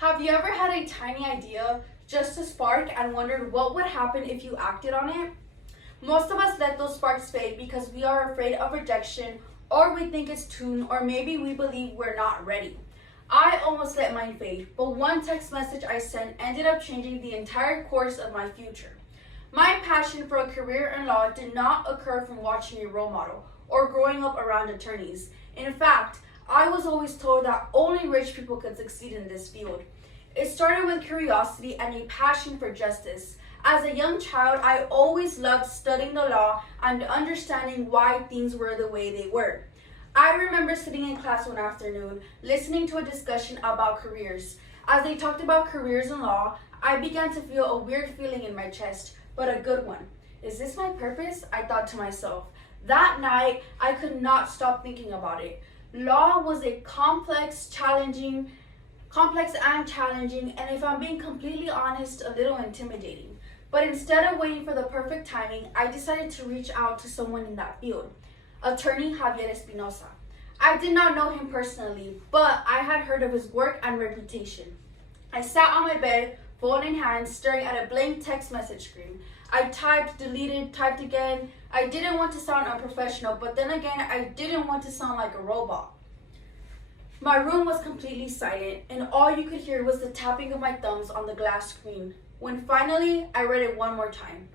Have you ever had a tiny idea, just a spark, and wondered what would happen if you acted on it? Most of us let those sparks fade because we are afraid of rejection, or we think it's too, or maybe we believe we're not ready. I almost let mine fade, but one text message I sent ended up changing the entire course of my future. My passion for a career in law did not occur from watching a role model or growing up around attorneys. In fact, I was always told that only rich people could succeed in this field. It started with curiosity and a passion for justice. As a young child, I always loved studying the law and understanding why things were the way they were. I remember sitting in class one afternoon, listening to a discussion about careers. As they talked about careers in law, I began to feel a weird feeling in my chest, but a good one. Is this my purpose? I thought to myself. That night, I could not stop thinking about it. Law was a complex and challenging, and if I'm being completely honest, a little intimidating. But instead of waiting for the perfect timing, I decided to reach out to someone in that field, attorney Javier Espinosa. I did not know him personally, but I had heard of his work and reputation. I sat on my bed, phone in hand, staring at a blank text message screen. I typed, deleted, typed again. I didn't want to sound unprofessional, but then again, I didn't want to sound like a robot. My room was completely silent, and all you could hear was the tapping of my thumbs on the glass screen. When finally, I read it one more time.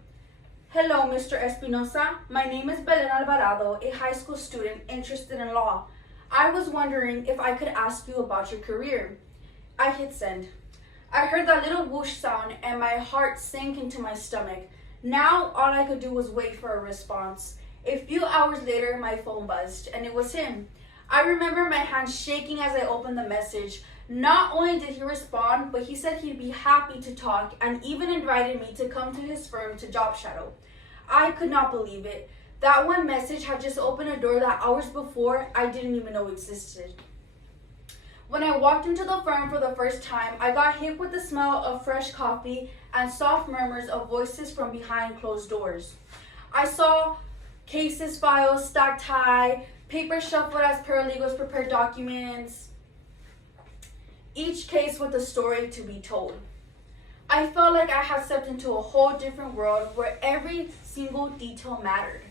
Hello, Mr. Espinosa. My name is Belen Alvarado, a high school student interested in law. I was wondering if I could ask you about your career. I hit send. I heard that little whoosh sound, and my heart sank into my stomach. Now, all I could do was wait for a response. A few hours later, my phone buzzed, and it was him. I remember my hands shaking as I opened the message. Not only did he respond, but he said he'd be happy to talk and even invited me to come to his firm to job shadow. I could not believe it. That one message had just opened a door that hours before I didn't even know existed. When I walked into the firm for the first time, I got hit with the smell of fresh coffee and soft murmurs of voices from behind closed doors. I saw cases filed stacked high, paper shuffled as paralegals prepared documents, each case with a story to be told. I felt like I had stepped into a whole different world where every single detail mattered.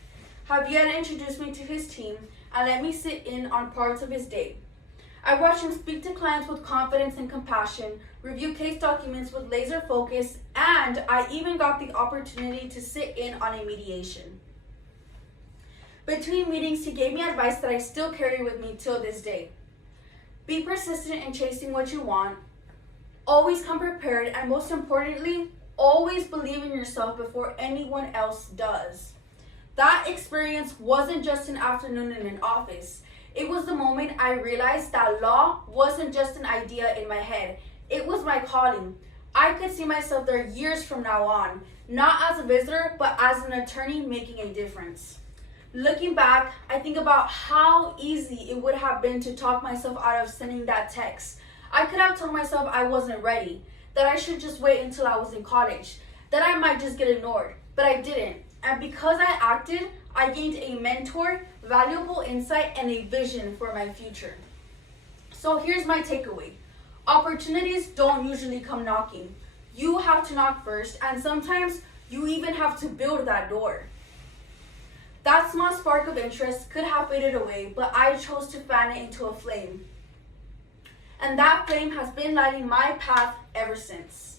Javier introduced me to his team and let me sit in on parts of his day. I watched him speak to clients with confidence and compassion, review case documents with laser focus, and I even got the opportunity to sit in on a mediation. Between meetings, he gave me advice that I still carry with me till this day. Be persistent in chasing what you want. Always come prepared, and most importantly, always believe in yourself before anyone else does. That experience wasn't just an afternoon in an office. It was the moment I realized that law wasn't just an idea in my head. It was my calling. I could see myself there years from now on, not as a visitor, but as an attorney making a difference. Looking back, I think about how easy it would have been to talk myself out of sending that text. I could have told myself I wasn't ready, that I should just wait until I was in college, that I might just get ignored, but I didn't. And because I acted, I gained a mentor, valuable insight, and a vision for my future. So here's my takeaway. Opportunities don't usually come knocking. You have to knock first, and sometimes you even have to build that door. That small spark of interest could have faded away, but I chose to fan it into a flame. And that flame has been lighting my path ever since.